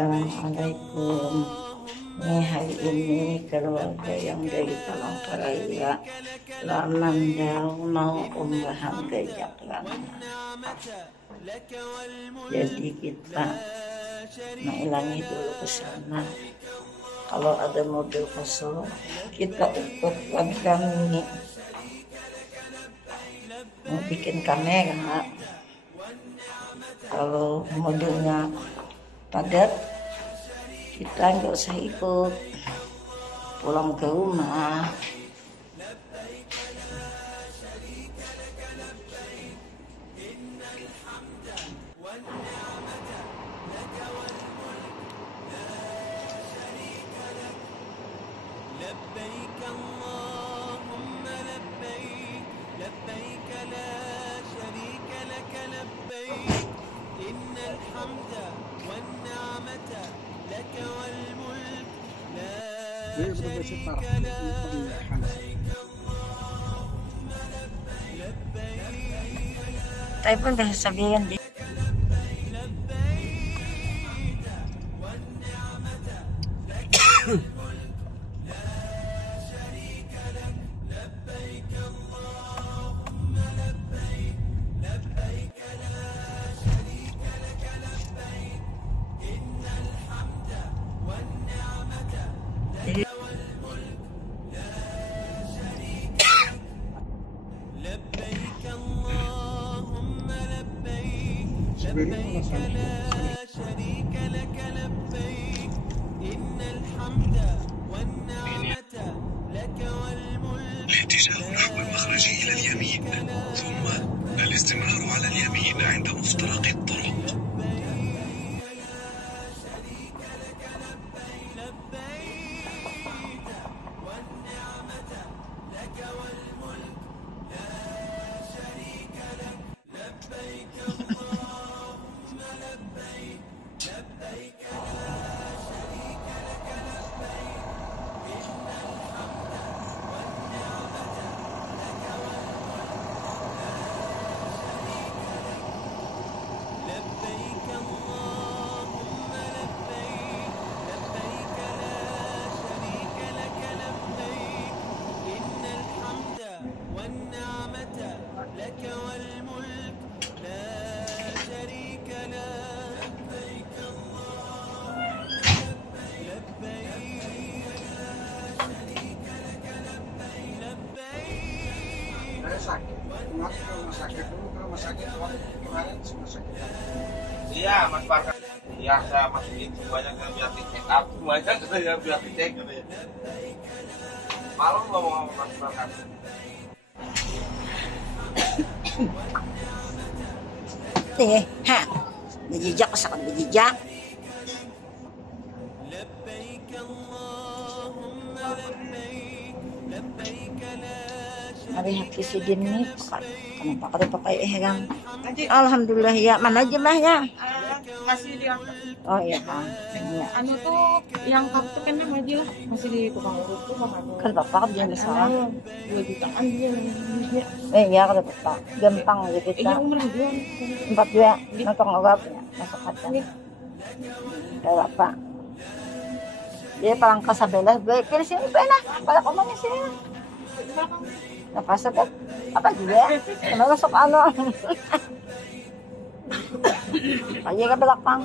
Assalamualaikum. Ini hari ini keluarga yang dari Palangkaraya Lamandau mau umrahan ke Jakarta. Jadi kita mengulangi dulu ke sana. Kalau ada mobil kosong, kita ikut kami mau bikin kamera. Kalau mobilnya padat, kita nggak usah ikut, pulang ke rumah. لبيك اللهم لبيك لبيك لا شريك لك لبيك إن الحمد والنعمة لك والملك لا شريك لك لبيك اللهم لبيك. Tapi pun bisa sabihin di لبيك اللهم لبيك لبيك لا شريك لك لبيك إن الحمد والنعمة لك والملك. الاتجاه نحو المخرج إلى اليمين ثم الاستمرار على اليمين عند مفترق الطرق. لك والملك لا شريك له. لبيك اللهم لبيك لا شريك لك لبيك لبيك. Sakit, rumah sakit dulu ke rumah sakit kemarin semua sakit. Iya, Mas Parker. Iya, saya masukin semuanya ke biar di check up, semuanya ke biar dicek katanya. Malam ngomong sama Mas Parker. nih, ha, berjejak sangat berjejak. Hari hati sidin nih, kenapa kada pakai ihram? Alhamdulillah ya, mana aja mah ya? Masih diangkat. Oh iya Kang. Iya. Anu tuh yang kartu kan aja lah, masih di tukang urut tuh Bang. Kan bapak dia salah. 2 jutaan dia. Iya kada bapak, gampang aja kita. Iya umrah jual. 42 nonton agak ya, masuk hati. Kada bapak. Dia palang kasabelah, gue kira sini pernah, pada komanya sini. Napasok ko. Apa juga? Ano sok ano? Aja ka belakang.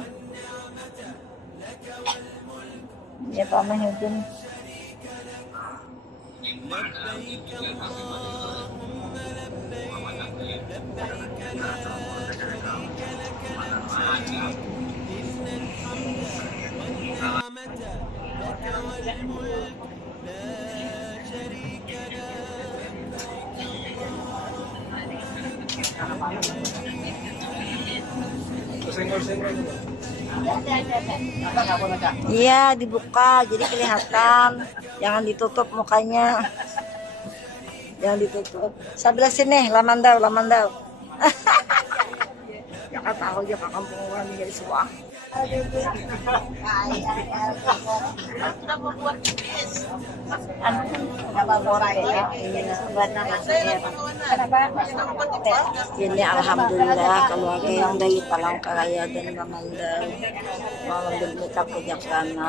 Ya pa mahigin. Iya dibuka jadi kelihatan, jangan ditutup mukanya, jangan ditutup. Sebelah sini lamandau. Ya kan tahu aja ke kampung orang ini semua. Ini alhamdulillah keluarga yang dari Palangkaraya dan Bamandal mengambil nikah bijaksana.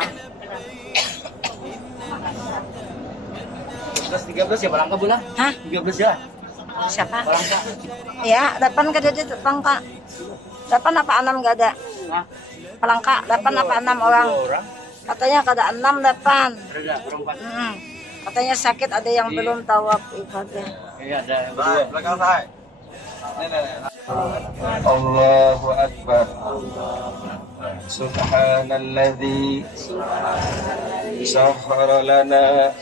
13 ya Palangka bulan? Hah? 13 ya? Siapa? Palangka. Ya, depan gak ada di Palangka. Depan apa 6 gak ada? Palangka, depan apa 6 orang? Katanya kada 6 depan. Ada berempat. Katanya sakit, ada yang belum tawaf ibadah. Iya, ada yang berdua. Belakang saya. Allahu Akbar. Subhanalladzi sahhara lana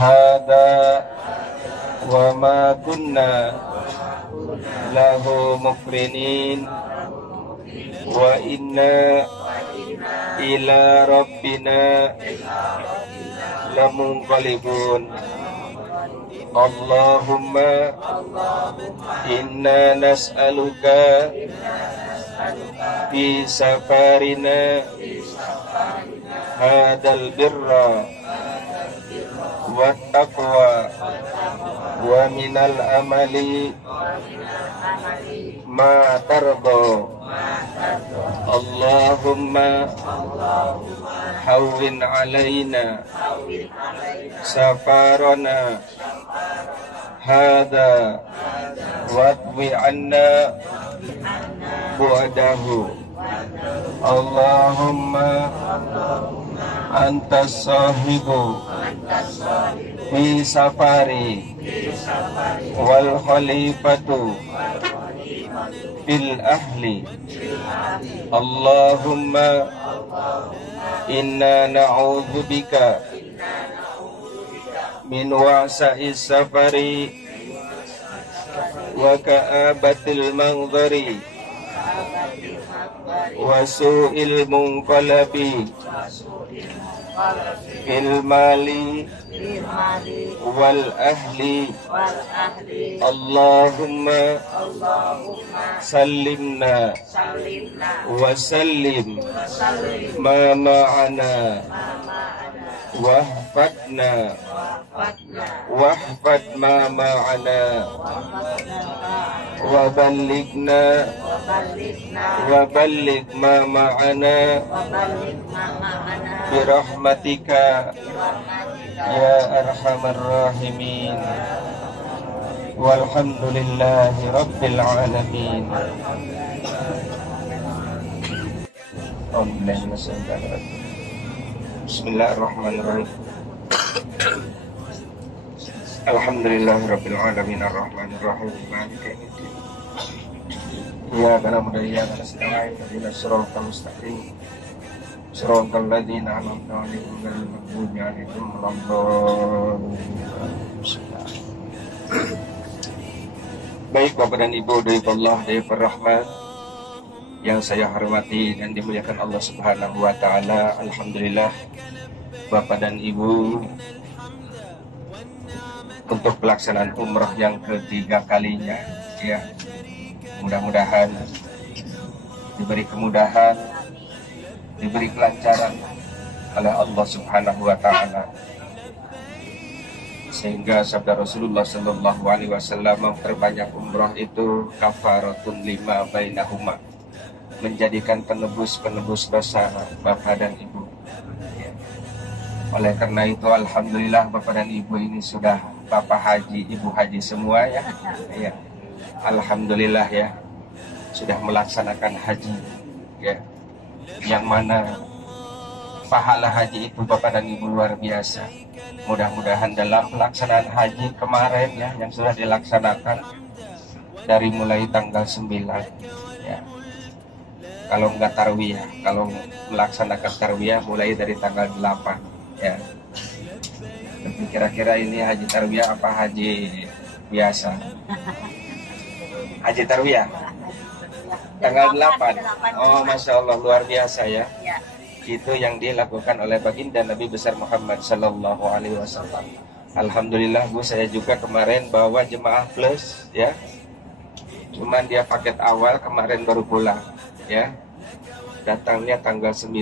hada wa ma kunna lahu muqrinin wa inna ila rabbina lamunqalibun. Allahumma inna nas'aluka fi safarina hadal birra wa taqwa wa minal amali ma tardo. Allahumma hawwin alaina safarana hada wadwi anna bu'adahu. Allahumma antas sahibu fi safari wal khalifatu fil ahli. Allahumma inna na'udzubika min wa'sa'is safari wa ka'abatil manzari wa su'il munqalabi fil mali wal ahli. Allahumma sallimna wa sallim ma ma'ana wahfadna wahfad ma ma'ana wa ballighna wa balligh ma ma'ana birahmatika ya arhamar rahimin. Walhamdulillahi rabbil alamin. Bismillahirrahmanirrahim. Alhamdulillahi rabbil alamin arrahmanir rahim maliki yaumiddin. Iyyaka na'budu wa iyyaka nasta'in ihdinas siratal mustaqim siratal ladzina an'amta 'alaihim ghairil maghdubi 'alaihim waladdallin. Baik Bapak dan Ibu dari Allah dari Rahman yang saya hormati dan dimuliakan Allah Subhanahu wa taala. Alhamdulillah Bapak dan Ibu, untuk pelaksanaan umrah yang ketiga kalinya ya, mudah-mudahan diberi kemudahan, diberi kelancaran oleh Allah Subhanahu wa taala, sehingga sabda Rasulullah sallallahu alaihi wasallam memperbanyak umrah itu kafaratun lima bainahuma, menjadikan penebus dosa Bapak dan Ibu. Oleh karena itu alhamdulillah Bapak dan Ibu ini sudah Bapak haji, Ibu haji semua ya. Ya. Alhamdulillah ya, sudah melaksanakan haji ya. Yang mana pahala haji itu Bapak dan Ibu luar biasa. Mudah-mudahan dalam pelaksanaan haji kemarin ya, yang sudah dilaksanakan dari mulai tanggal 9 ya. Kalau enggak tarwiyah, kalau melaksanakan tarwiyah mulai dari tanggal 8 ya. Tapi kira-kira ini haji tarwiyah apa haji biasa? Haji tarwiyah tanggal 8. Oh Masya Allah, luar biasa ya. Itu yang dilakukan oleh baginda Nabi besar Muhammad Sallallahu Alaihi Wasallam. Alhamdulillah Bu, saya juga kemarin bawa jemaah plus ya. Cuman dia paket awal kemarin baru pulang ya. datangnya tanggal 9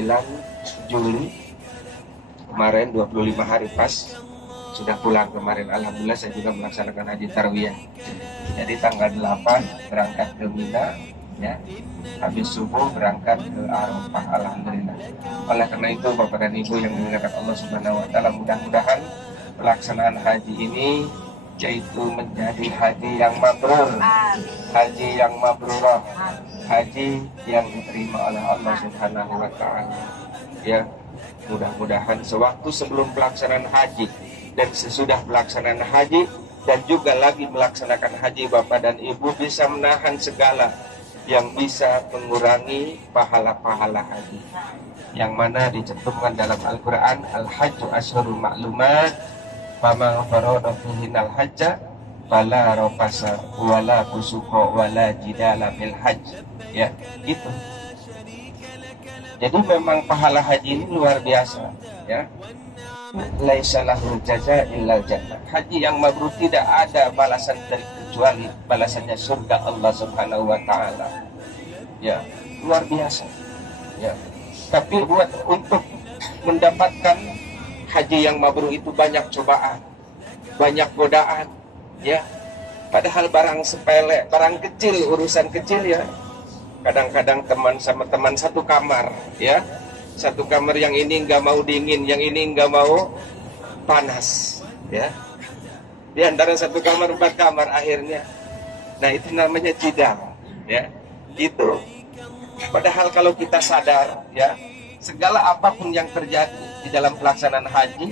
Juli kemarin, 25 hari pas sudah pulang kemarin. Alhamdulillah saya juga melaksanakan haji tarwiyah. Jadi tanggal 8 berangkat ke Mina, ya, habis subuh berangkat ke Arafah. Alhamdulillah. Oleh karena itu Bapak dan Ibu yang dimuliakan Allah Subhanahu wa taala, mudah-mudahan pelaksanaan haji ini yaitu menjadi haji yang mabrur, haji yang mabrurah, haji yang diterima oleh Allah Subhanahu wa taala. Ya, mudah-mudahan sewaktu sebelum pelaksanaan haji dan sesudah pelaksanaan haji dan juga lagi melaksanakan haji, Bapak dan Ibu bisa menahan segala yang bisa mengurangi pahala-pahala haji, yang mana dicantumkan dalam Al-Quran, Al-Hajju Asyhurul Ma'lumat, faman farada fihinal hajja fala rafasa wala fusuqa wala jidala fil hajj. Ya, itu. Jadi memang pahala haji ini luar biasa, ya. Laisa lahu jaza illa jannah. Haji yang mabrur tidak ada balasan dari kecuali balasannya surga Allah Subhanahu wa taala. Ya, luar biasa. Ya. Tapi untuk mendapatkan haji yang mabrur itu banyak cobaan, banyak godaan, ya. Padahal barang sepele, barang kecil, urusan kecil, ya. Kadang-kadang teman sama teman satu kamar, ya. Satu kamar, yang ini nggak mau dingin, yang ini nggak mau panas, ya. Di antara satu kamar 4 kamar akhirnya. Nah, itu namanya jidal, ya. Itu. Padahal kalau kita sadar, ya, segala apapun yang terjadi di dalam pelaksanaan haji,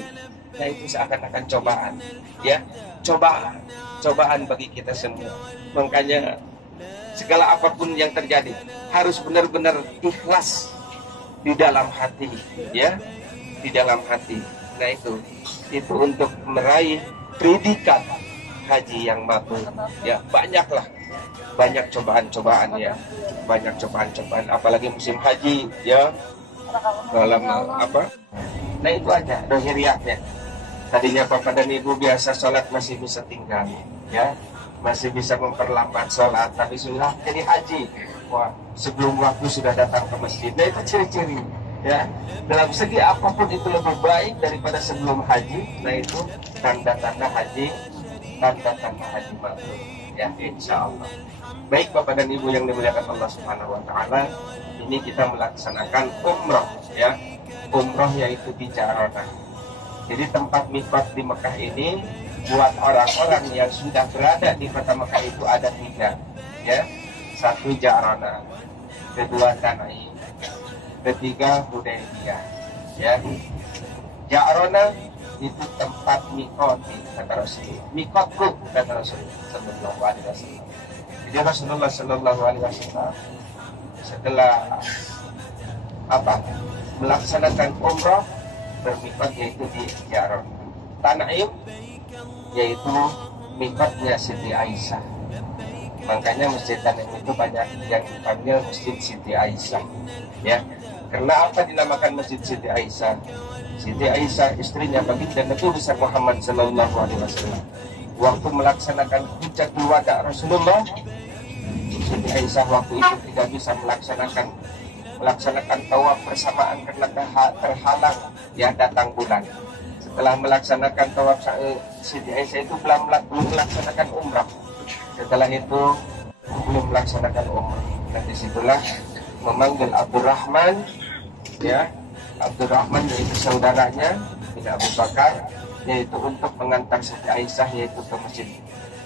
nah itu seakan-akan cobaan, ya. Cobaan bagi kita semua. Makanya segala apapun yang terjadi harus benar-benar ikhlas di dalam hati, ya, di dalam hati. Nah itu untuk meraih predikat haji yang mabrur, ya. Banyak cobaan-cobaan, ya, banyak cobaan-cobaan, apalagi musim haji, ya, dalam apa. Nah itu aja dohiriyatnya. Tadinya Bapak dan Ibu biasa sholat masih bisa tinggal, ya, masih bisa memperlambat sholat, tapi sudah jadi haji, wah, sebelum waktu sudah datang ke masjid. Nah itu ciri-ciri, ya, dalam segi apapun itu lebih baik daripada sebelum haji. Nah itu tanda-tanda haji, tanda-tanda haji mabrur, ya, insya Allah. Baik Bapak dan Ibu yang dimuliakan Allah Subhanahu wa taala, ini kita melaksanakan umroh, ya, umroh yaitu di Ja'ronah. Jadi tempat mikot di Mekah ini buat orang-orang yang sudah berada di kota Mekah itu ada 3, ya. 1 Ja'ronah, 2 Tanaim, 3 Hudaybiyah, ya. Ja'ronah itu tempat mikot, kata Rasul. Mikotku, kata Rasul sallallahu alaihi wasallam. Jadi Rasulullah sallallahu alaihi wasallam setelah melaksanakan umrah bermikot yaitu di Ja'ronah. Tanaim yaitu mikotnya Siti Aisyah. Makanya Masjid Tanaim itu banyak yang dipanggil Masjid Siti Aisyah, ya. Karena apa dinamakan Masjid Siti Aisyah? Siti Aisyah istrinya baginda Nabi besar Muhammad sallallahu alaihi wasallam. Waktu melaksanakan hajjatul wada Rasulullah, Siti Aisyah waktu itu tidak bisa melaksanakan tawaf bersamaan karena terhalang, ya, datang bulan. Setelah melaksanakan tawaf, Siti Aisyah itu belum melaksanakan umrah. Setelah itu belum melaksanakan umrah. Dan disitulah memanggil Abdurrahman, ya, Abdurrahman yaitu saudaranya bin Abu Bakar, yaitu untuk mengantar Siti Aisyah yaitu ke Masjid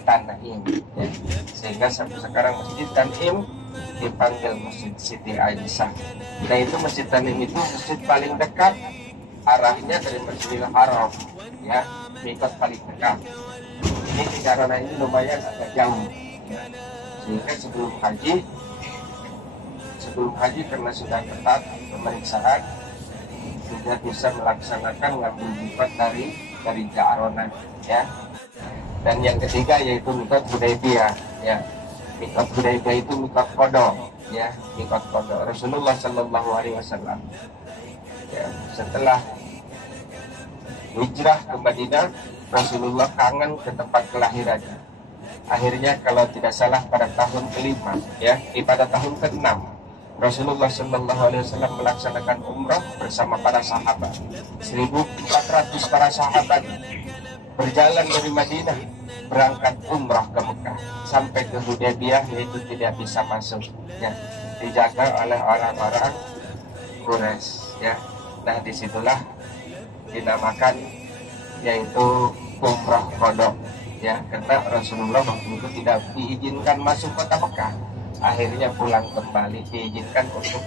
Tanaim, ya. Sehingga sampai sekarang Masjid Tanaim dipanggil Masjid Siti Aisyah. Nah itu Masjid Tanaim itu masjid paling dekat, arahnya dari Masjidil Haram, ya, mikot paling dekat. Ini karena ini lumayan agak jauh, ya. Sehingga sebelum haji karena sudah ketat pemeriksaan, sudah bisa melaksanakan ngambil mikot dari Ja'ronah, ya. Dan yang ketiga yaitu mikot Hudaybiyah, ya. Mikot Hudaybiyah itu mikot qada, ya, mikot qada. Rasulullah sallallahu alaihi wasallam, ya, setelah hijrah ke Madinah, Rasulullah kangen ke tempat kelahirannya. Akhirnya kalau tidak salah pada tahun ke-5, ya, pada tahun ke-6 Rasulullah Shallallahu Alaihi Wasallam melaksanakan umrah bersama para sahabat. 1.400 para sahabat berjalan dari Madinah berangkat umrah ke Mekah sampai ke Hudaybiyah, yaitu tidak bisa masuk, ya, dijaga oleh orang-orang Quraisy, ya. Nah, disitulah dinamakan yaitu umrah qada, ya, karena Rasulullah waktu itu tidak diizinkan masuk kota Mekah, akhirnya pulang kembali, diizinkan untuk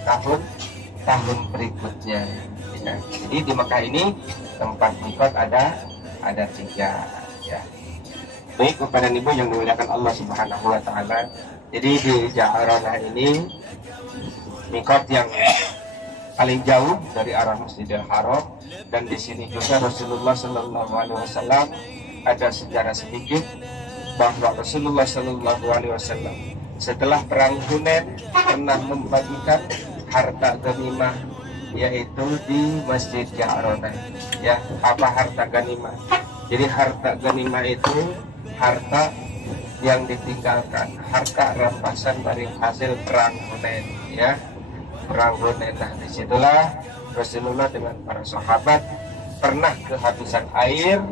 tahun berikutnya, ya. Jadi di Mekah ini tempat mikot ada 3, ya. Baik, kepada ibu yang dimuliakan Allah Subhanahu wa taala. Jadi di Ja'ranah ini mikot yang paling jauh dari arah Masjidil Haram, dan di sini juga Rasulullah Shallallahu Alaihi Wasallam ada sejarah sedikit bahwa Rasulullah Shallallahu Alaihi Wasallam setelah perang Hunain pernah membagikan harta ghanimah yaitu di Masjid Ja'ranah, ya. Apa harta ghanimah? Jadi harta ghanimah itu harta yang ditinggalkan, harta rampasan dari hasil perang Hunain, ya, perang Hunain. Nah, disitulah Rasulullah dengan para sahabat pernah kehabisan air,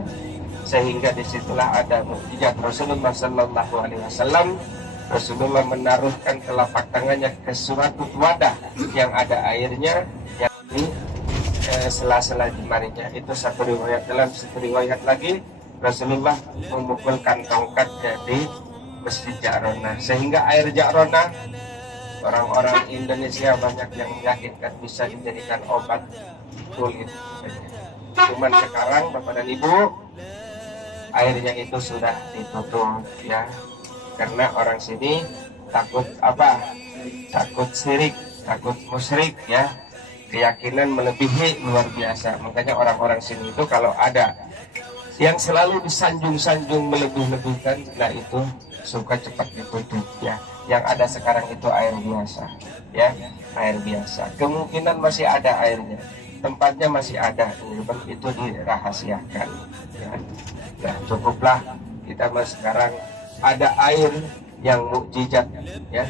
sehingga disitulah ada mukjizat Rasulullah Sallallahu Alaihi Wasallam. Rasulullah menaruhkan telapak tangannya ke suatu wadah yang ada airnya, yang di sela-sela jemarinya. Itu satu riwayat. Dalam satu riwayat lagi Rasulullah memukulkan tongkatnya di Masjid Ja'ranah, sehingga air Ja'ranah orang-orang Indonesia banyak yang meyakinkan bisa dijadikan obat kulit. Cuman sekarang Bapak dan Ibu, airnya itu sudah ditutup, ya, karena orang sini takut apa? Takut syirik, takut musyrik, ya. Keyakinan melebihi luar biasa. Makanya orang-orang sini itu kalau ada yang selalu disanjung-sanjung melebih-lebihkan, nah itu suka cepat ditutup, ya. Yang ada sekarang itu air biasa, ya, air biasa. Kemungkinan masih ada airnya, tempatnya masih ada, itu dirahasiakan, ya. Nah, cukuplah kita sekarang ada air yang mukjizat, ya,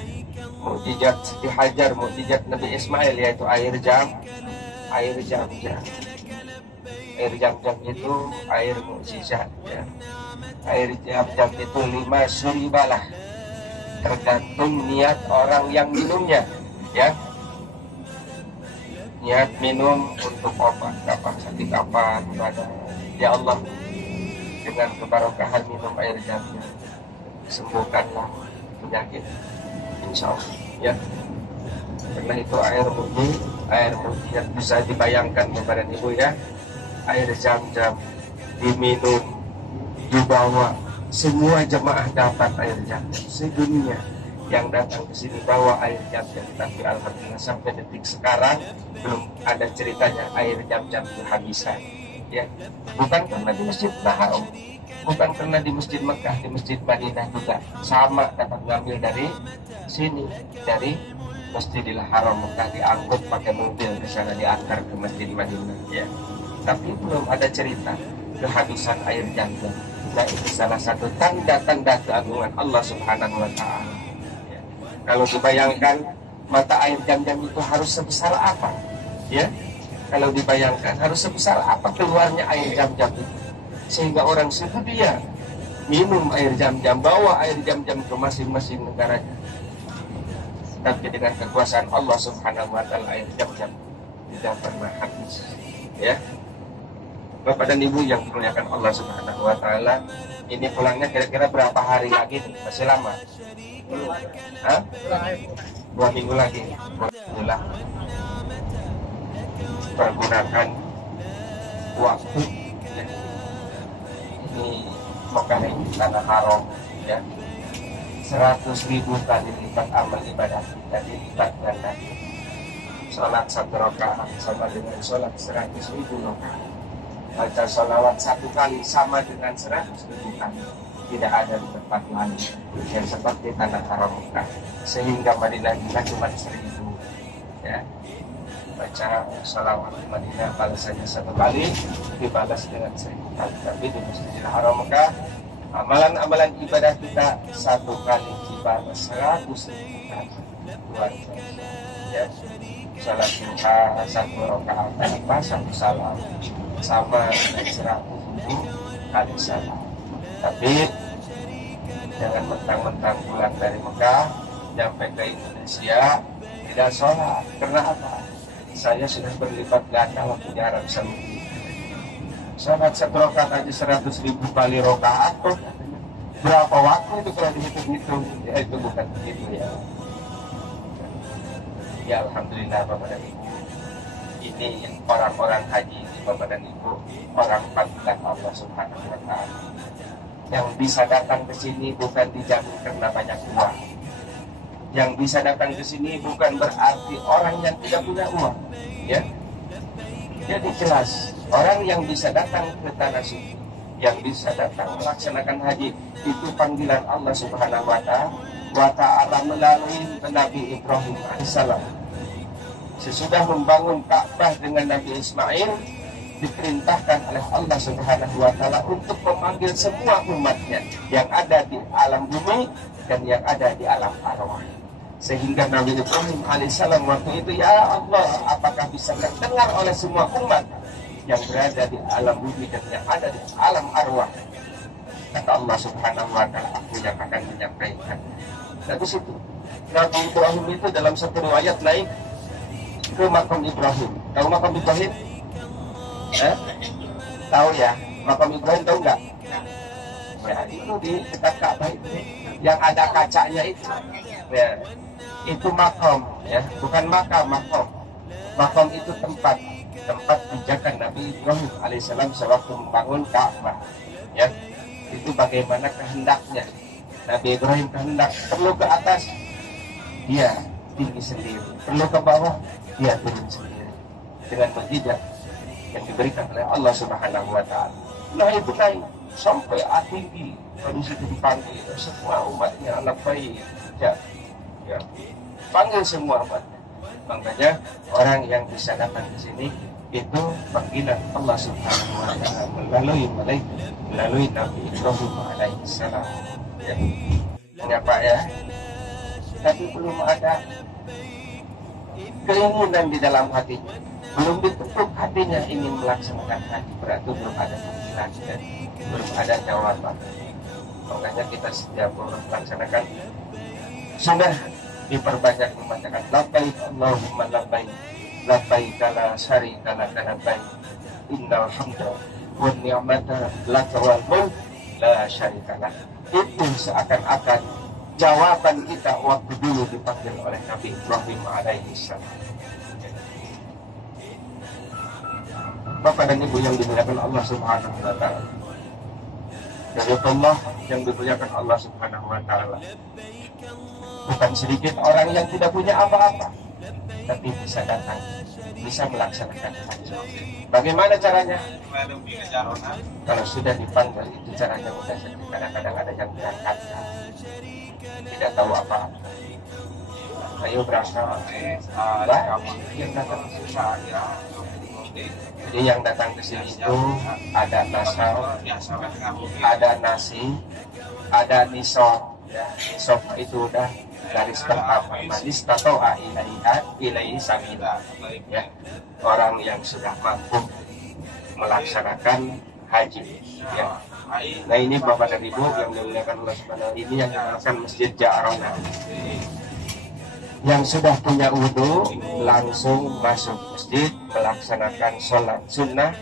mukjizat Siti Hajar, mukjizat Nabi Ismail, yaitu air Zam-Zam. Air Zam-Zam itu air mukjizat, ya. Air Zam-Zam itu 5 suribalah, tergantung niat orang yang minumnya, ya. Niat minum untuk obat apa, sakit apa, ibadah. Ya Allah, dengan kebarokahan minum air Zam-Zam, sembuhkanlah penyakit, insya Allah, ya. Karena itu air mukjizat bisa dibayangkan kepada ibu, ya. Air Zam-Zam diminum, dibawa, semua jemaah dapat air Zam-Zam sedunia yang datang ke sini bawa air Zam-Zam. Tapi alhamdulillah sampai detik sekarang belum ada ceritanya air Zam-Zam kehabisan, ya. Bukan karena di Masjid Haram, bukan karena di Masjid Mekah, di Masjid Madinah juga sama, dapat ngambil dari sini, dari Masjidil Haram Mekah, diangkut pakai mobil ke sana, diantar ke Masjid Madinah, ya. Tapi belum ada cerita kehabisan air Zam-Zam. Nah, itu salah satu tanda-tanda keagungan Allah Subhanahu wa taala, ya. Kalau dibayangkan mata air Zam-Zam itu harus sebesar apa, ya. Kalau dibayangkan harus sebesar apa keluarnya air Zam-Zam itu, sehingga orang sedia minum air Zam-Zam, bawa air Zam-Zam ke masing-masing negaranya. Tapi dengan kekuasaan Allah Subhanahu wa taala air Zam-Zam tidak pernah habis, ya. Bapak dan Ibu yang dimuliakan Allah Subhanahu wa taala, ini pulangnya kira-kira berapa hari lagi nih? Masih lama? Hah? 2 minggu lagi. Alhamdulillah. Pergunakan waktu, ya. Ini Mekah ini tanah haram, ya. 100.000 kali lipat amal ibadah kita dilipat ganda. Sholat 1 rakaat sama dengan sholat 100.000 rakaat. Baca sholawat 1 kali sama dengan 100.000 kali. Tidak ada di tempat lain yang seperti tanah haram Mekah. Sehingga Madinah kita cuma 1.000, ya. Baca sholawat di Madinah balasannya 1 kali, dibalas dengan 1.000 kali. Tapi di Masjidil Haram Mekah, amalan-amalan ibadah kita 1 kali dibalas 100.000 kali. luar biasa. Ya, salat duha 1 rakaat tanpa 1 salam sama dengan 100.000 kali salam. Tapi jangan mentang-mentang pulang dari Mekah sampai ke Indonesia tidak sholat. Karena apa? Saya sudah berlipat ganda waktunya Arab Saudi. Sholat 1 rakaat aja 100.000 kali rakaat tuh. Berapa waktu itu kalau dihitung-hitung? Ya itu bukan begitu ya. Ya Alhamdulillah Bapak dan Ibu. Ini orang-orang haji ini Bapak dan Ibu, orang panggilan Allah Subhanahu wa Ta'ala. Yang bisa datang ke sini bukan dijamin karena banyak uang. Yang bisa datang ke sini bukan berarti orang yang tidak punya uang, ya. Jadi jelas, orang yang bisa datang ke tanah suci, yang bisa datang melaksanakan haji, itu panggilan Allah Subhanahu wa Ta'ala melalui Nabi Ibrahim alaihissalam. Sesudah membangun Ka'bah dengan Nabi Ismail, diperintahkan oleh Allah Subhanahu wa Ta'ala untuk memanggil semua umatnya yang ada di alam bumi dan yang ada di alam arwah. Sehingga Nabi Ibrahim alaihissalam waktu itu, ya Allah, apakah bisa terdengar oleh semua umat yang berada di alam bumi dan yang ada di alam arwah? Kata Allah Subhanahu wa Ta'ala, aku yang akan menyampaikan. Dari situ Nabi Ibrahim itu dalam satu riwayat naik ke makam Ibrahim. Tahu makam Ibrahim? Tahu ya? Makam Ibrahim tahu nggak? Ya, itu di dekat Ka'bah itu, yang ada kacanya itu. Ya, itu makam, ya, bukan makam, makam. Makam itu tempat pijakan Nabi Ibrahim alaihissalam sewaktu membangun Ka'bah. Ya, itu bagaimana kehendaknya. Nabi Ibrahim kehendak perlu ke atas, dia tinggi sendiri. Perlu ke bawah, dia turun sendiri. Dengan mukjizat yang diberikan oleh Allah Subhanahu wa Ta'ala. Nah itu naik sampai tinggi. Lalu situ dipanggil semua umatnya, anak bayi, ya, panggil semua umatnya. Makanya orang yang bisa datang ke sini itu panggilan Allah Subhanahu wa Ta'ala melalui Nabi Ibrahim alaihissalam. Ya. Mengapa ya? Tapi belum ada keinginan di dalam hatinya, belum ditutup hatinya ingin melaksanakan haji, berarti belum ada panggilan dan belum ada jawaban. Makanya kita setiap orang melaksanakan sudah diperbanyak membacakan labbaik Allahumma labbaik labbaik la syarika laka labbaik innal hamda wan ni'mata laka wal mulk la syarika lak. Itu seakan-akan jawaban kita waktu dulu dipanggil oleh Nabi Ibrahim alaihissalam. Bapak dan Ibu yang dimuliakan Allah Subhanahu wa Ta'ala, dari Allah yang dimuliakan Allah Subhanahu wa Ta'ala, bukan sedikit orang yang tidak punya apa-apa tapi bisa datang, bisa melaksanakan haji. Bagaimana caranya? Kalau sudah dipanggil itu caranya mudah saja. Kadang-kadang ada yang berangkat tidak tahu apa-apa. Ayo berangkat. Yang datang susah ya. Jadi yang datang ke sini itu ada nasal, ada nasi, ada nisab. Ya, nisab itu udah garis pertama, manis atau ilaihi sabila. Ya, orang yang sudah mampu melaksanakan haji. Ya. Nah ini Bapak dan Ibu yang dimuliakan Allah Subhanahu, ini yang dinamakan Masjid Ja'rona. Yang sudah punya wudu langsung masuk masjid melaksanakan sholat sunnah,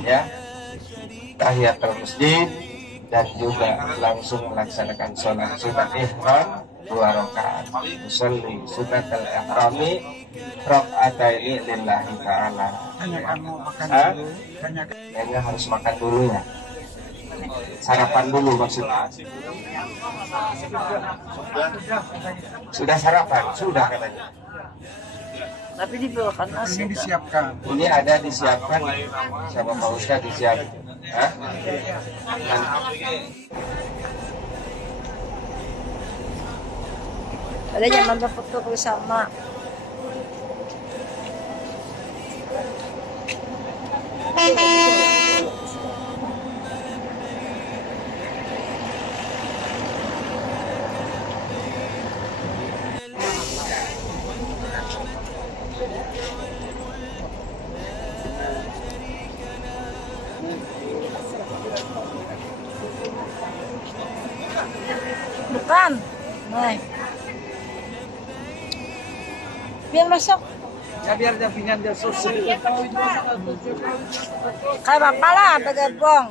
ya, tahiyatul masjid, dan juga langsung melaksanakan sholat sunnah ihram 2 rakaat. Usolli sunnatal ihrami raka'ataini lillahi ta'ala. Kayaknya harus makan dulu ya. Sarapan dulu maksudnya. Sudah sarapan? Sudah katanya. Tapi dibawakan nasi. Ini disiapkan. Ini ada disiapkan sama Pak Ustadz disiapkan. Hah? Ada yang foto bersama. Nay. Biar masuk. Ya biar dia pinggan dia susah. Kayak bapak lah, begebong.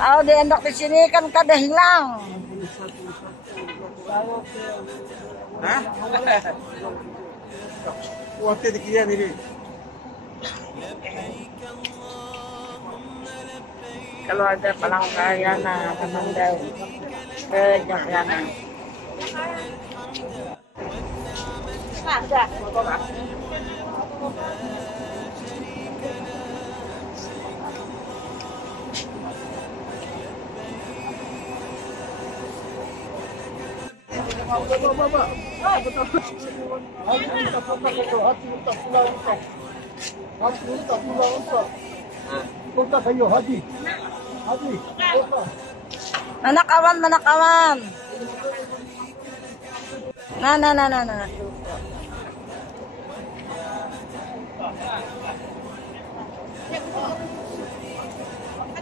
Kalau diendok di sini kan kada hilang. Hah? Waktu dikian ini. Kalau ada Palangkaraya teman daw ke Jakarta. Ada. Manakawan, manakawan. Nah.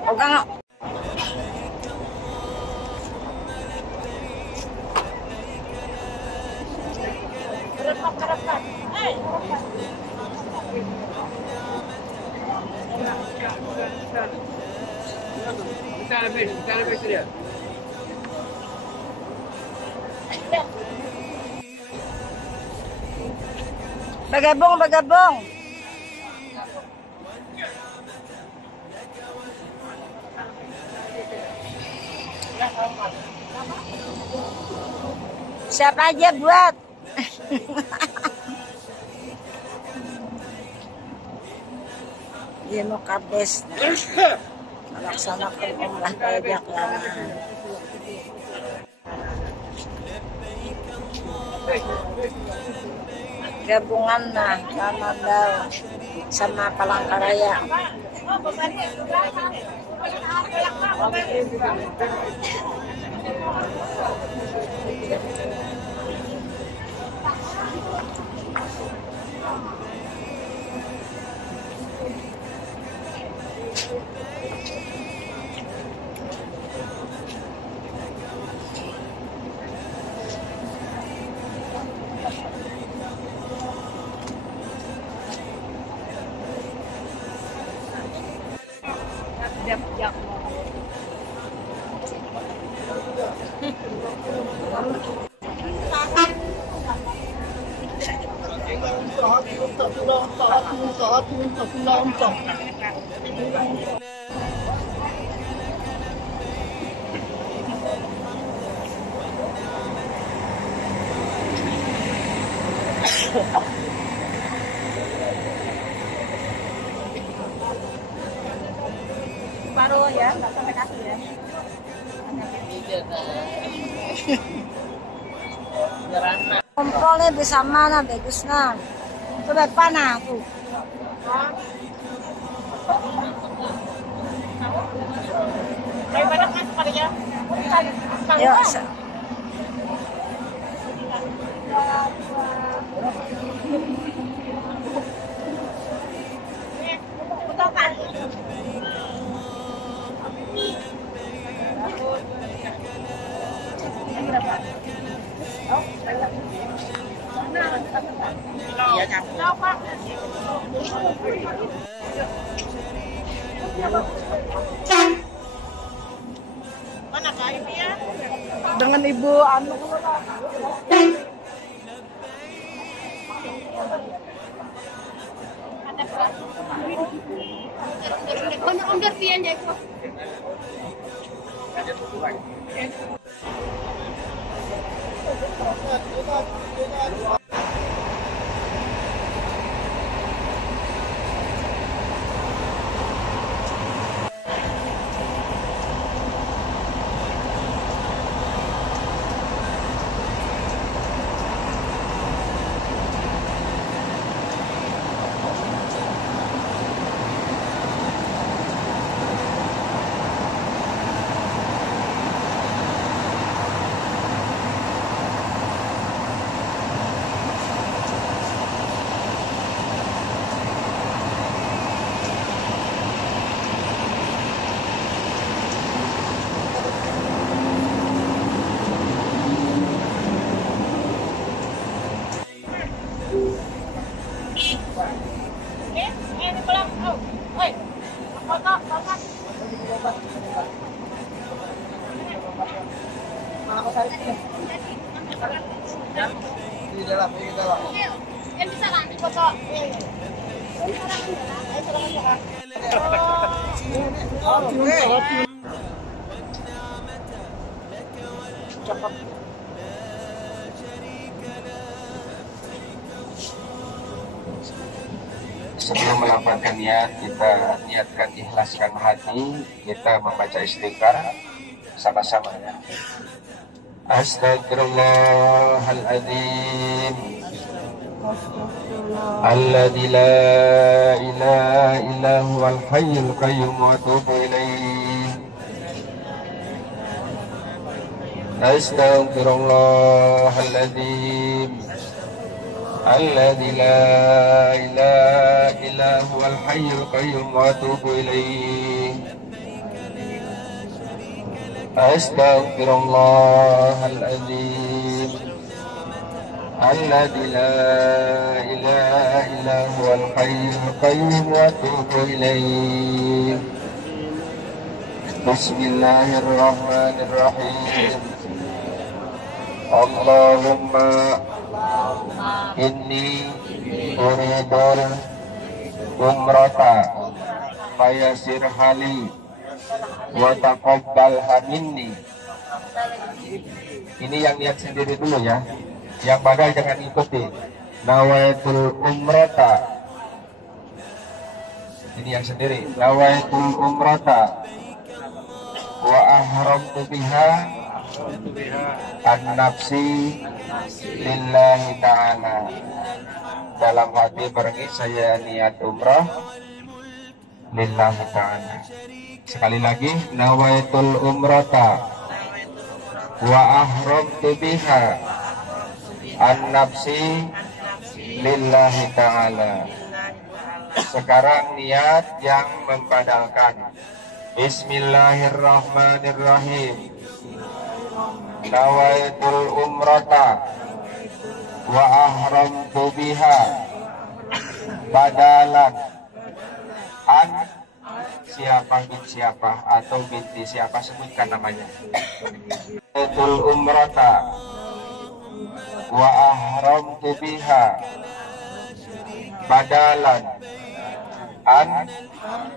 Oke nggak? Bagabong. Siapa aja buat? Dia mau kabes. Melaksanakan umrah ke Jakarta. Gabungan nah sama daw sama Palangkaraya. Paruh ya, nggak sampai kaki ya. Kompol nih bisa mana bagus nah. Coba panah tuh. Yuk. Mana kayu ya? Dengan ibu anu. Banyak pengertian ya itu. Di dalam, di dalam. Yang bisa nanti foto. Sebelum melakukan niat, kita niatkan ikhlaskan hati, kita membaca istighfar sama-sama ya. Astagfirullahaladzim alladzi la ilaha illa huwal hayyul qayyum wa atubu ilaih. Astagfirullahaladzim alladzi la ilaha illa huwal hayyul qayyum wa atubu ilaih. Astaghfirullahaladzim alladzi la ilaha illa huwal hayyul qayyum wa atubu ilaih. Bismillahirrahmanirrahim. Allahumma inni uridul umrata fayasir hali wa taqabbalha minni. Ini yang niat sendiri dulu ya. Yang badal jangan ikuti. Nawaitul umrata. Ini yang sendiri. Nawaitul umrata wa ahramtu biha an-nafsi lillahi ta'ala. Dalam hati berengis saya niat umrah lillahi ta'ala. Sekali lagi, nawaitul umrata wa ahramtu biha an-nafsi lillahi ta'ala. Sekarang niat yang membadalkan. Bismillahirrahmanirrahim. Nawaitul umrata wa ahramtu biha badalan an siapa bin siapa atau binti siapa, sebutkan namanya. Nawaitul umrata wa ahramtu biha badalan an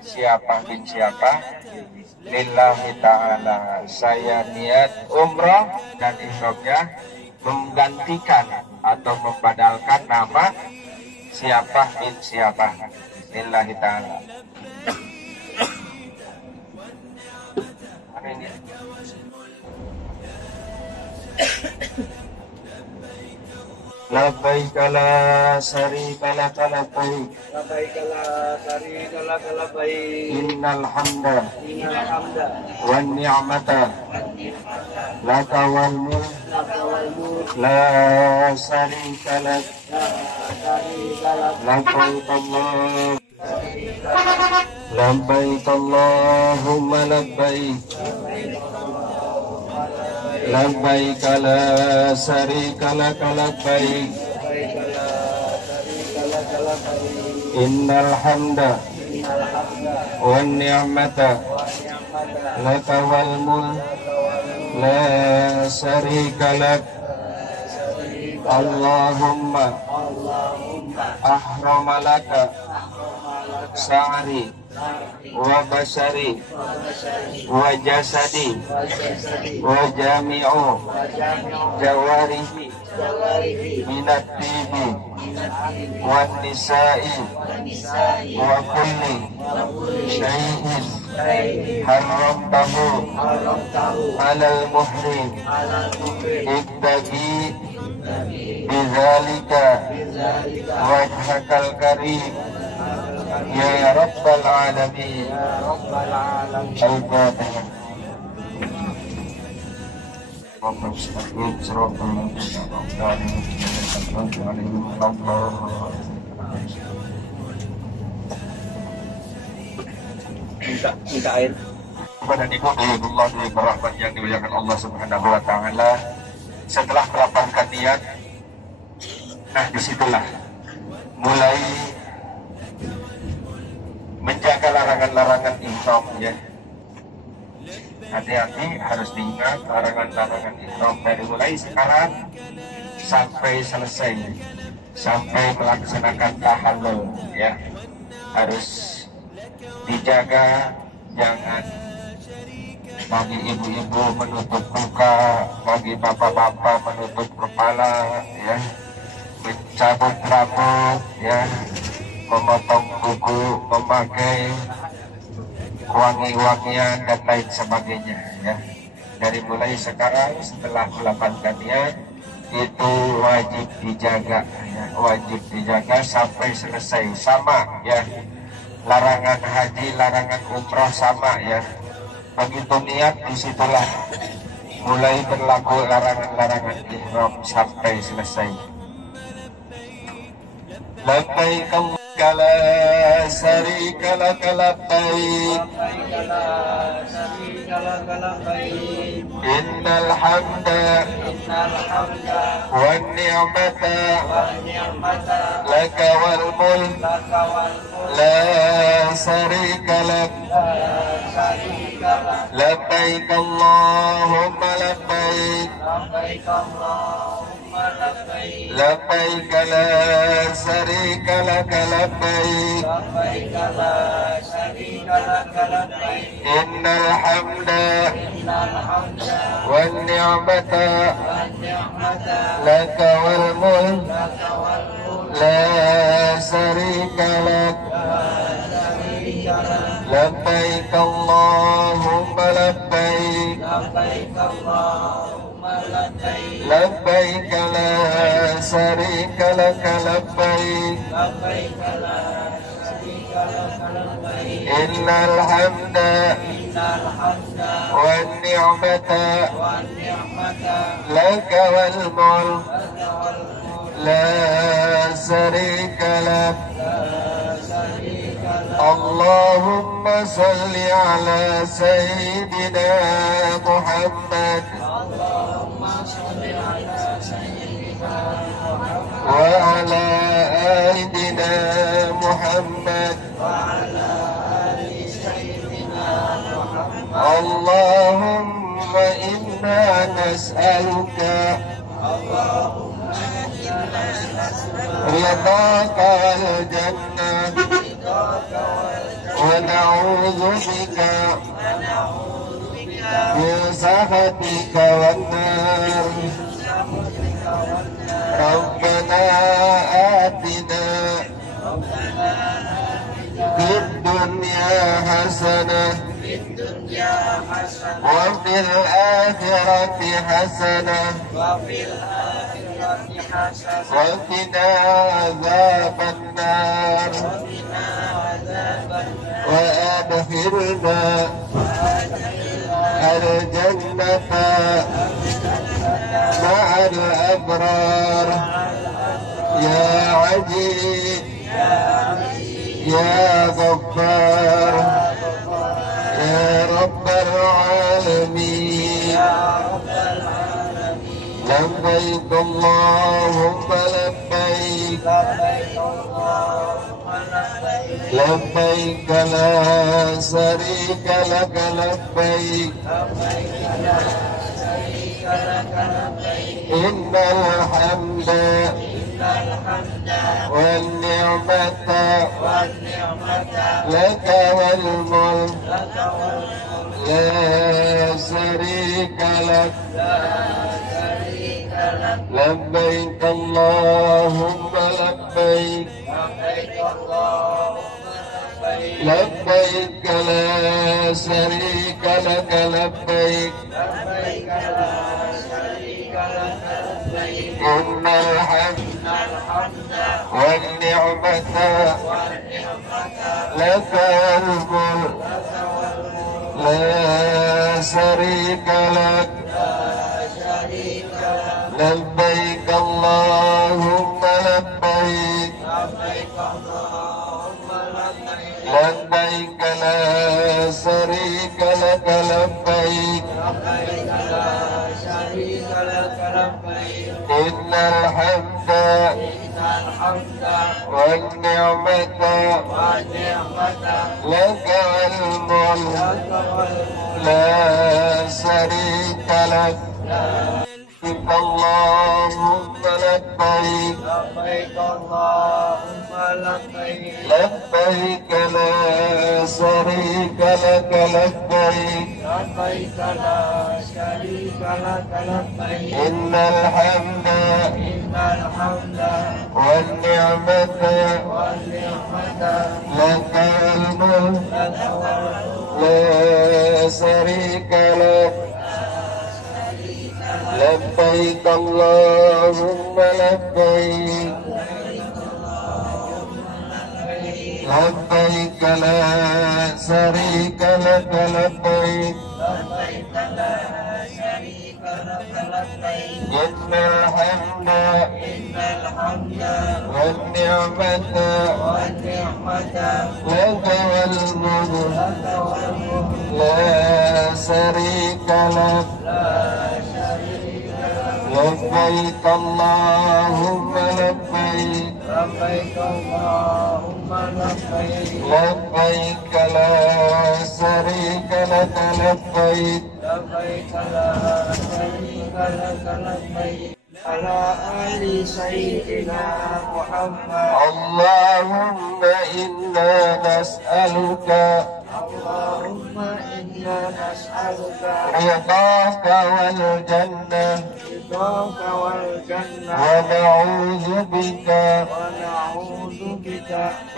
siapa bin siapa lillahi ta'ala. Saya niat umrah dan ihramnya menggantikan atau membadalkan nama siapa bin siapa lillahi ta'ala. Mana ini? Labbaik la syarika lak labbaik. Labbaik la syarika lak labbaik. Innal hamda Innal hamda wan ni'mata laka wal mulk la syarika lak. Labbaik Allah labbaik Allahumma labbaik. Labbaik la syarika lak labbaik. Innal hamda wan ni'mata laka wal mulk la syarika lak. Allahumma ahramalaka sa'ri wa basari wa jasadi wa jami'u jawarihi minat tibi wa nisa'i wa kulli syai'in haramtahu alal muhrim ibtagi bidzalika wajhakal karim ya rabbal alamin. Al-Fatihah. Minta air. Kepada ibu Allah berahmat yang dimuliakan Allah Subhanahu wa taala, setelah melapangkan niat, nah disitulah mulai larangan-larangan ihram ya. Hati-hati, harus diingat larangan-larangan ihram dari mulai sekarang sampai selesai, sampai melaksanakan tahallul ya. Harus dijaga, jangan bagi ibu-ibu menutup muka, bagi bapak-bapak menutup kepala ya, mencabut rambut ya, memotong kuku, memakai wangi-wangian dan lain sebagainya ya. Dari mulai sekarang setelah melakukan niat itu wajib dijaga ya, wajib dijaga sampai selesai, sama ya. Larangan haji, larangan umroh sama ya. Begitu niat disitulah mulai berlaku larangan-larangan ihram sampai selesai. Labbaik la syarika lak labbaik innal hamda wan ni'mata laka wal mulk la syarika lak labbaik Allahumma labbaik labbaik la syarika lak labbaik innal hamda wan ni'mata laka wal mulk la syarika lak labbaik Allahumma labbaik labbaik la syarika lak labbaik innal hamda wan ni'mata laka wal mulk la syarika lak Allahumma salli ala sayyidina Muhammad wa ala sayyidina Muhammad Allahumma inna nas'aluka ridhaka wal jannah wa na'udzu bika min sakhatika wan nar Rabbana atina fid dunya hasanah wa fil akhirati hasanah wa qina adzaban nar wa adkhilna al-jannata ma'al abrar ya aziz ya ghaffar ya rabbal alamin labbaik Allahumma labbaik labbaik la syarika lak labbaik innal hamda wan ni'mata laka wal mulk la syarika lak labbaik Allahumma labbaik labbaik la syarika lak labbaik innal hamda wan ni'mata laka wal mulk la syarika lak labbaik Allahumma labbaik labbaik la syarika lak labbaik innal hamda wan ni'mata لك الملك لا شريك لك اللهم لبيك لبيك اللهم لبيك لبيك لا شريك لك لبيك لبيك لا شريك لك لبيك إن الحمد إن الحمد والنعمة والنعمة لك الملك لك والملك لا شريك لك لبيك اللهم لبيك لبيك لا شريك لك لبيك لبيك لا شريك لك لبيك إن الحمد إن الحمد والنعمة والنعمة لك والملك لك والملك لا شريك لك لبيك اللهم لبيك لبيك اللهم لبيك لبيك لا شريك لك لبيك لبيك لا شريك لك لبيك على آل سيدنا محمد اللهم إنا نسألك اللهم إنا نسألك رضاك والجنة رضاك والجنة ونعوذ بك ونعوذ بك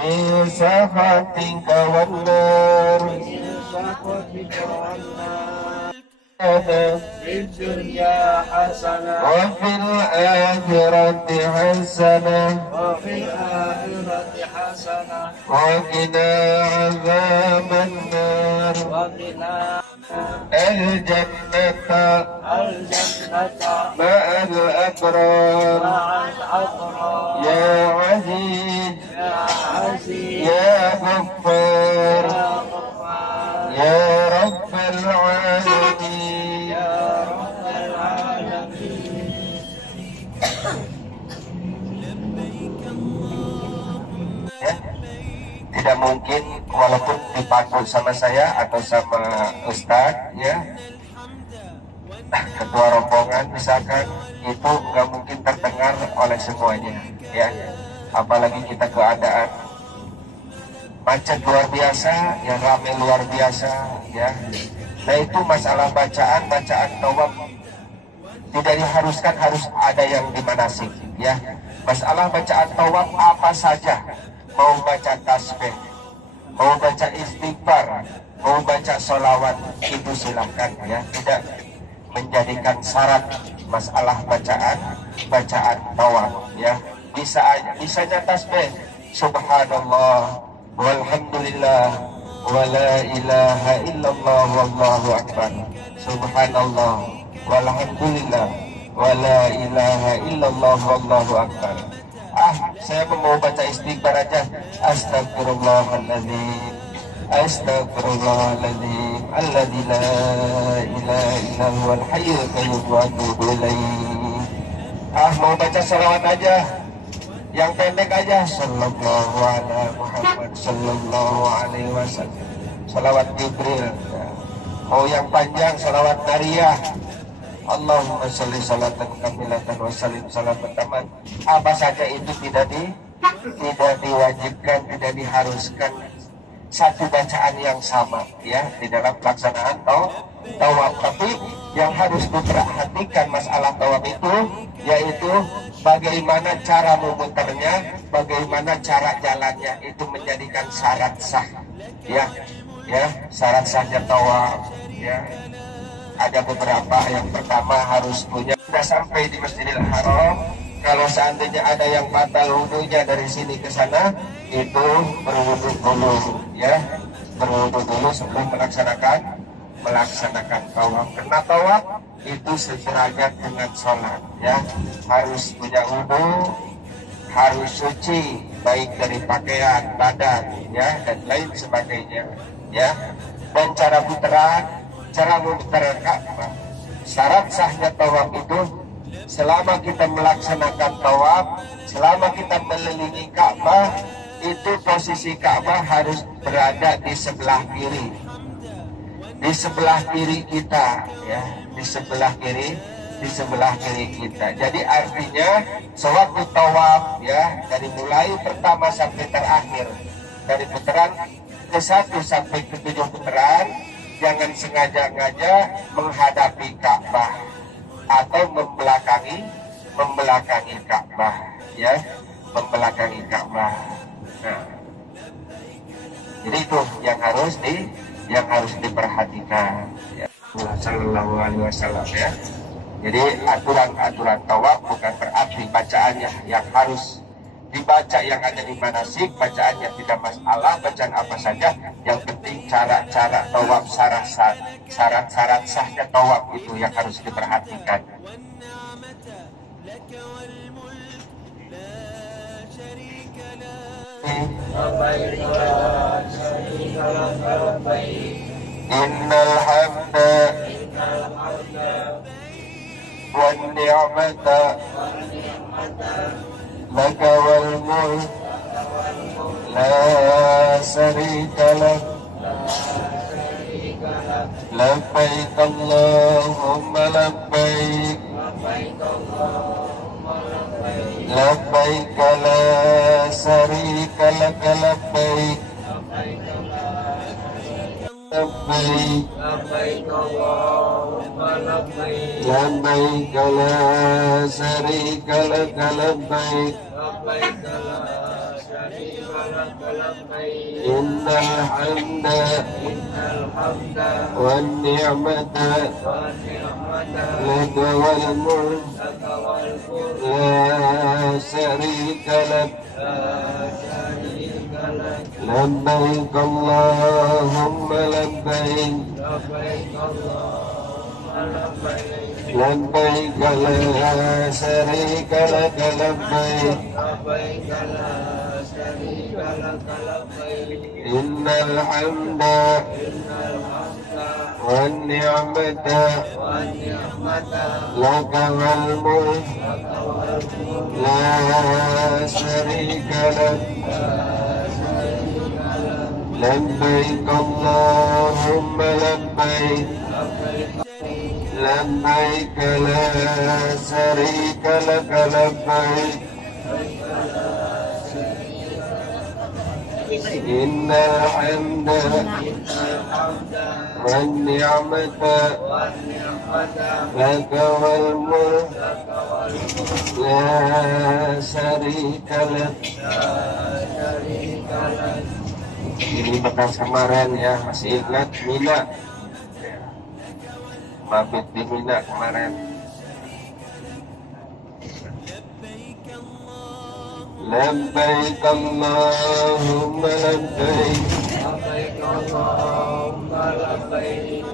من سخطك والنار من سخطك والنار في في الدنيا حسنة وفي الآخرة حسنة وفي الآخرة حسنة وقنا عذاب النار وقنا الجنة الجنة مع الأبرار مع الأبرار يا عزيز يا عزيز يا غفار يا غفار يا رب العالمين يا رب العالمين. Tidak mungkin walaupun dipandu sama saya atau sama Ustadz ya, ketua rombongan misalkan, itu nggak mungkin terdengar oleh semuanya ya, apalagi kita keadaan macet luar biasa, yang ramai luar biasa ya. Nah itu masalah bacaan tawaf tidak diharuskan harus ada yang dimanasik ya. Masalah bacaan tawaf apa saja, mau baca tasbih, mau baca istighfar, mau baca sholawat, itu silahkan ya, tidak menjadikan syarat masalah bacaan tawaf ya. Bisanya tasbih subhanallah walhamdulillah wala ilaha illallah wallahu akbar, subhanallah walhamdulillah wala ilaha illallah wallahu akbar. Saya mau baca istighfar aja, astagfirullahaladzim astagfirullahaladzim alladzi la ilaha illa huwal hayyul qayyum wa atubu ilaih. Mau baca salawat aja, yang pendek aja, sallallahu ala Muhammad sallallahu alaihi wasallam, salawat Jibril ya. Mau yang panjang, salawat nariyah, Allahumma sholli salatan kamilatan wa sallim salatan taman. Apa saja itu tidak diwajibkan, tidak diharuskan satu bacaan yang sama ya di dalam pelaksanaan tawaf. Tapi yang harus diperhatikan masalah tawaf itu yaitu bagaimana cara memutarnya, bagaimana cara jalannya, itu menjadikan syarat sah ya syarat sahnya tawaf ya. Ada beberapa, yang pertama harus punya, sudah sampai di Masjidil Haram, kalau seandainya ada yang batal wudunya dari sini ke sana, itu berwudu dulu ya, berwudu dulu sebelum melaksanakan tawaf. Karena tawaf itu sederajat dengan sholat ya, harus punya wudu, harus suci baik dari pakaian, badan ya, dan lain sebagainya ya. Dan cara memutar Ka'bah, syarat sahnya tawaf itu selama kita melaksanakan tawaf, selama kita mengelilingi Ka'bah, itu posisi Ka'bah harus berada di sebelah kiri. Di sebelah kiri kita, ya, di sebelah kiri kita. Jadi artinya sewaktu tawaf, ya, dari mulai pertama sampai terakhir, dari putaran ke-1 sampai ke-7 putaran, jangan sengaja-ngaja menghadapi Ka'bah atau membelakangi Ka'bah, ya, membelakangi Ka'bah. Nah, jadi itu yang harus diperhatikan, ya. Sallallahu alaihi wasallam, ya. Jadi aturan tawaf bukan berarti bacaannya yang harus dibaca yang ada di manasik, bacaannya tidak masalah, bacaan apa saja, yang penting cara-cara tawaf, syarat-syarat sahnya tawaf itu yang harus diperhatikan. Innal hamda wan ni'mata laka wal mulk la syarika lak labbaik Allahumma labbaik labbaik la syarika lak labbaik labbaik labbaik la syarika lak labbaik innal hamda wan ni'mata laka wal mulk la syarika lak labbaik Allahumma labbaik labbaik la syarika lak labbaik innal hamda wan ni'mata laka wal mulk la syarika lak labbaik Allahumma labbaik labbaik la syarika lak labbaik innal hamda wan ni'mata laka wal mulk la syarika lak. Ini bekas kemarin, ya, masih ingat Mina, mabit di Mina kemarin. Labbaik Allahumma labbaik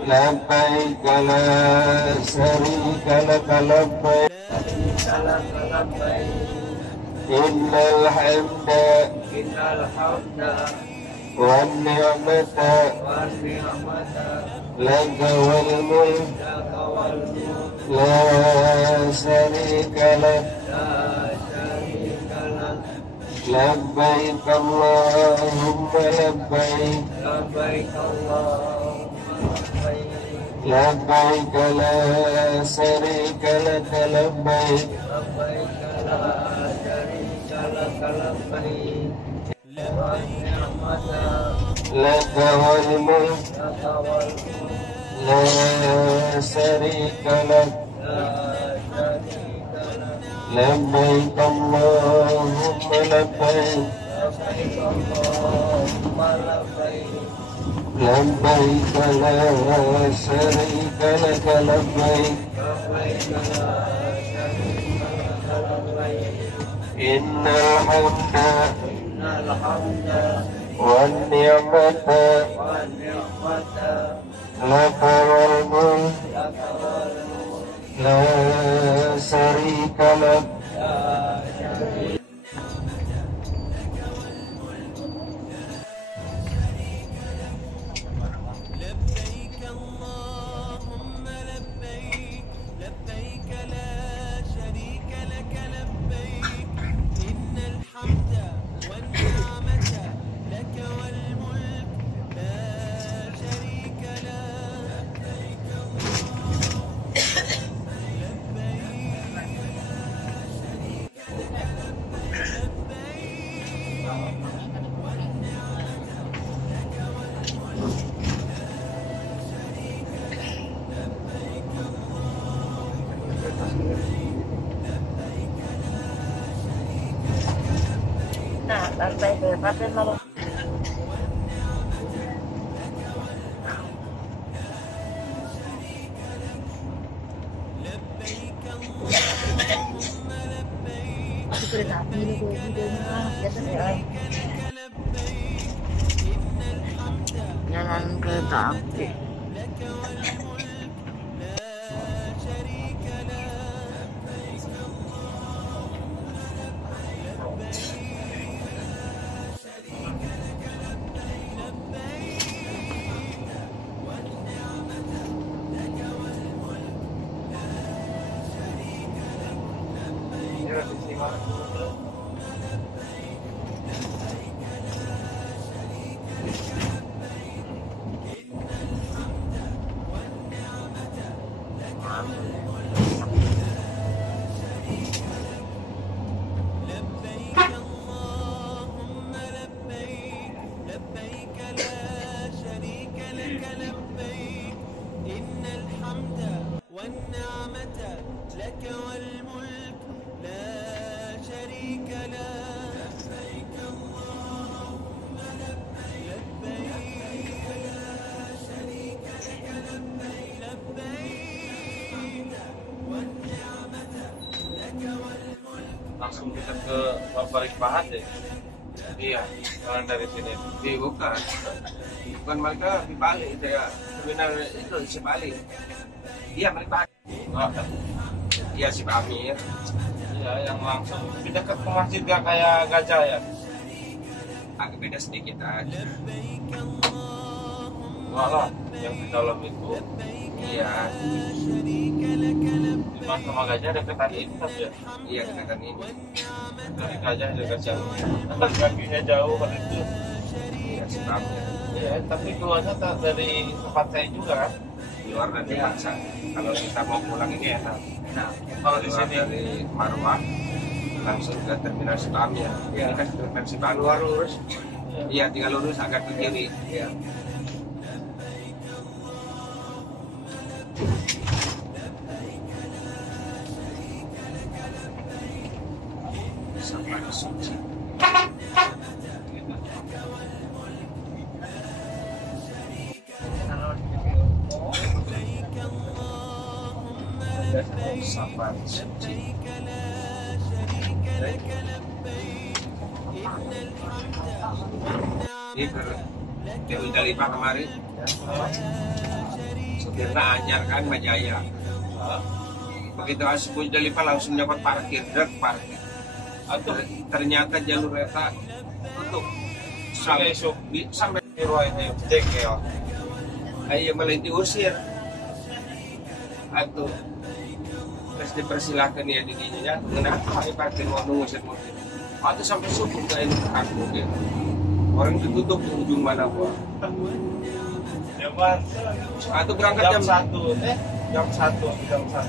labbaik la syarika lak labbaik innal hamda wan ni'mata laka wal mulk la syarika lak labbaik Allahumma labbaik labbaik la syarika lak labbaik laka wal mulk la syarika lak labbaik Allahumma labbaik labbaik la syarika lak labbaik innal hamda wan ni'mata laka wal mulk la syarika lak. لبيك اللهم لبيك لبيك لا شريك لك لبيك إن الحمد والنعمة Tapi malu. Aku kereta api ini tuh videonya biasa ya. Jalan kereta api. Langsung kita ke Barik Pahat deh. Iya, kalau dari sini. Bukan mereka di Bali, saya terminal itu si Bali. Iya mereka. Oh, Iya si Pak Amir. iya, yang langsung di dekat ke masjid gak kayak Gajah ya? Agak beda sedikit aja. Enggak lah, yang di dalam itu. Iya, Cuma sama Gajah deketan ini tapi ya. iya kenakan ini. Dari Gajah dekat jauh. Kakinya jauh kan itu. Iya si Pak Amir. Iya, tapi keluarnya dari tempat saya juga kan. Di luar nanti paksa. Kalau kita mau pulang ini enak. Nah, kalau di Keluar sini dari Marwah langsung ke terminal Sipamir. Ini kan terminal Sipamir. Keluar lurus. Iya, tinggal lurus agak ke kiri. Iya. Sampai suci. Sampai suci. Ini ke Ujalipa kemarin. Supirnya anyar kan Majaya. Begitu masuk Ujalipa langsung dapat parkir, parkir. Atau ternyata jalur kereta tutup sampai Irwa ini cek ya. ayo malah diusir. Atau terus dipersilakan ya di dinya kenapa ayo parkir mau ngusir mobil. Atau sampai subuh kayak aku gitu. Orang ditutup di ujung mana gua. Jaman Atau berangkat jam jam 1. Jam 1. Jam 1.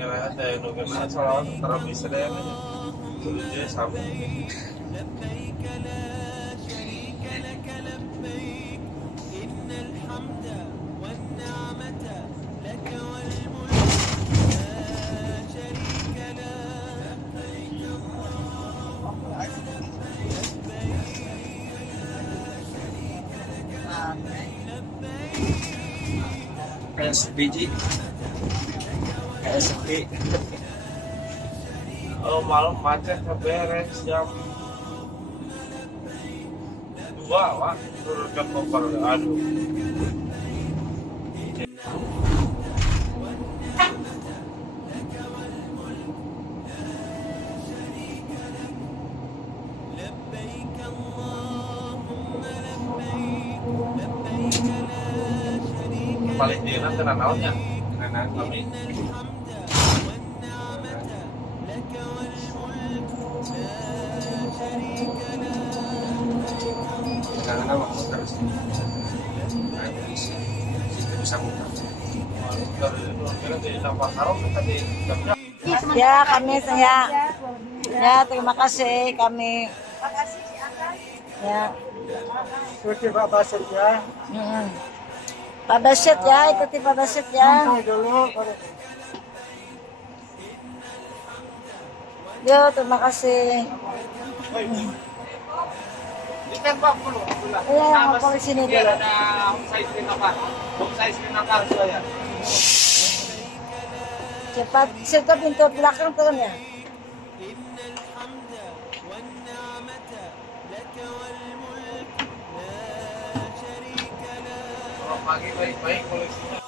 Ya, ada yang nunggu salah terus bisa deh. Dulu dia sama. SPG SP Oh malam macet beres jam 2 wah turunkan koper aduh. Palestina tenan naonnya dengan kami. Jangan nama terus. Bisa buka. Ya, kami ya terima kasih kami. Ya. Ikuti Pak Basit ya. Pak Basit ya, ikuti Pak Basit ya. Dulu. Yo, terima kasih. Ditembak dulu. Iya, mau ke sini dulu. Ada home size nakar saya. Cepat, situ pintu belakang turun ya. Kalau pagi baik-baik koleksinya.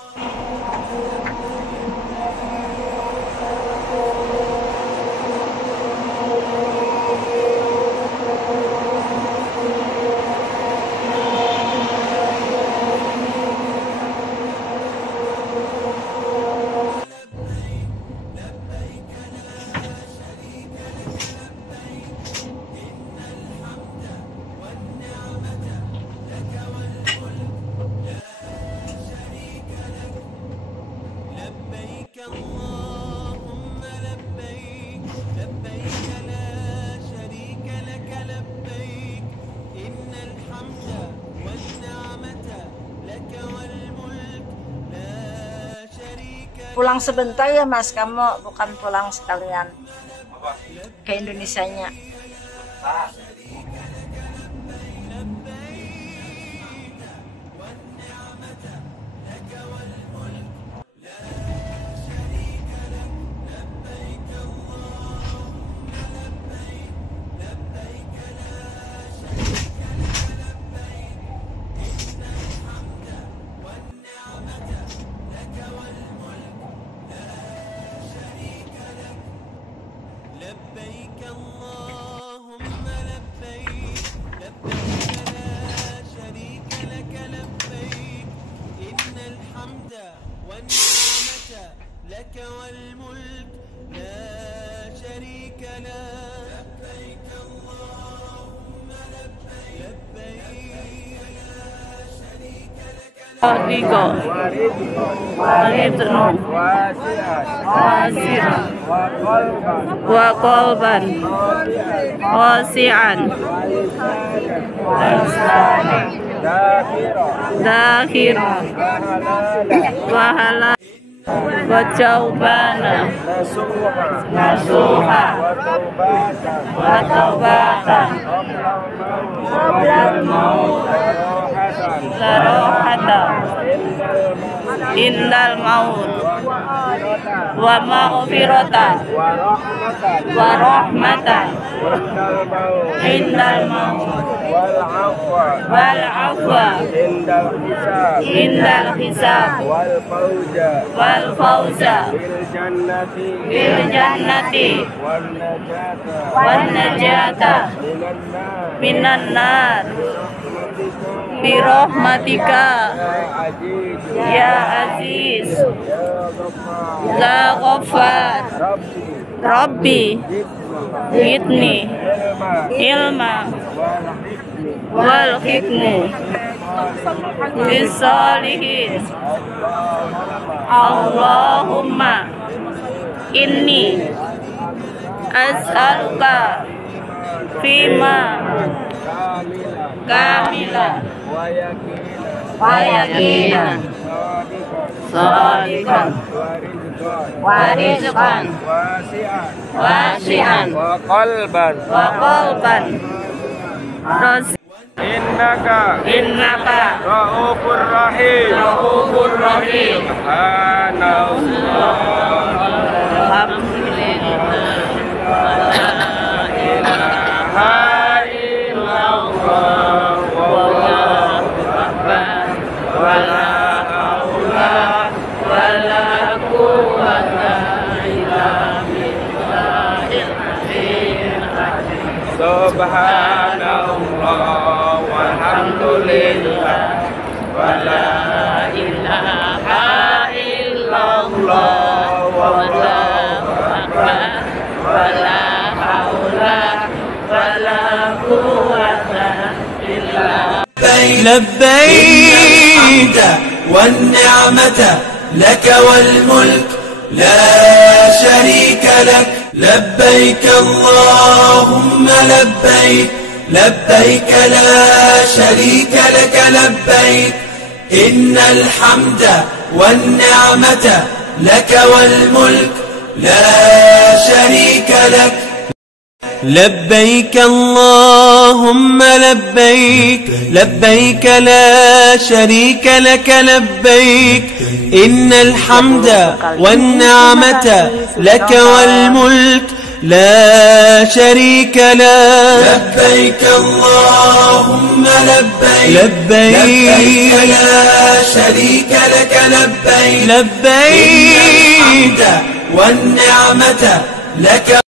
Pulang sebentar ya Mas, kamu bukan pulang sekalian ke Indonesianya. Rigo, Ridno, Wasira, wa qalban, wasi'an, dakhira, wa halal, wa jaubana, nasuha, wa taubatan, qoblal maut, larohata, indal maut, wa maghfiratan, wa rahmatan, indal maut, wal afwa, indal hisab, wal fawza, bil jannati, wan najata, minan nar, birahmatika ya aziz ya ghaffar rabbi zidni ilma wal hikmu bisalihin Allahumma inni as'aluka fima kamila wa yakinan sadiqan wa rizqan wasi'an Wa qalban wa qalban innaka raufur rahim subhanallah Subhanallah subhanallah walhamdulillah wala ilaha illallah wallahu akbar wala haula wala quwwata illa لبيك والنعمة لك والملك لا شريك لك لبيك اللهم لبيك لبيك لا شريك لك لبيك إن الحمد والنعمة لك والملك لا شريك لك لبيك اللهم لبيك لبيك لا شريك لك لبيك إن الحمد والنعمة لك والملك لا شريك لك لبيك اللهم لبيك لبيك لا شريك لك لبيك لبيك والنعمة لك